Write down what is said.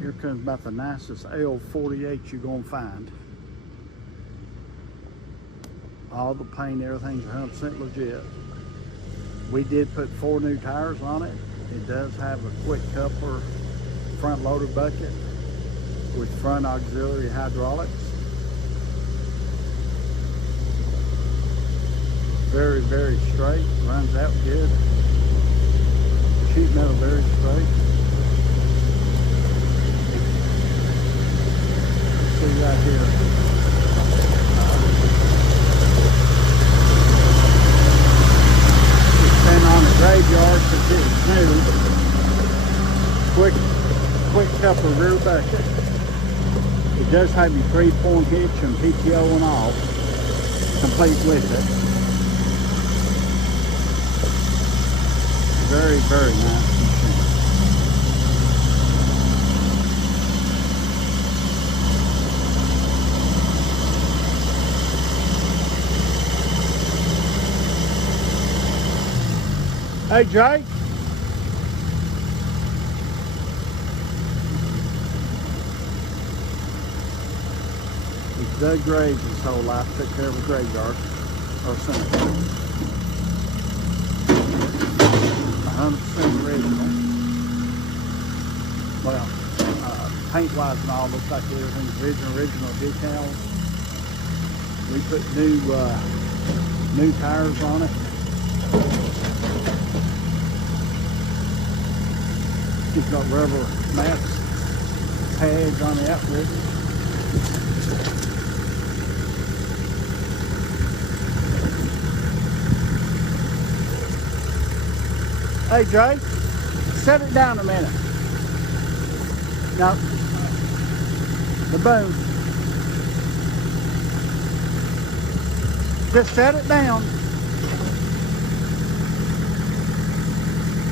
Here comes about the nicest L48 you're gonna find. All the paint, everything's 100% legit. We did put 4 new tires on it. It does have a quick coupler front loader bucket with front auxiliary hydraulics. Very, very straight, runs out good. Sheet metal very straight. See right here. It's been on the graveyard since it was new. Quick coupler rear bucket. It does have your 3-point hitch and PTO and all, complete with it. Very, very nice machine. Hey, Jay. He's dug graves his whole life, took care of a graveyard or cemetery. 100% original. Well, paint-wise and all, looks like everything's original decals. We put new tires on it. He's got rubber mats, pads on the outriggers. Hey Jay, set it down a minute. Now, the boom. Just set it down.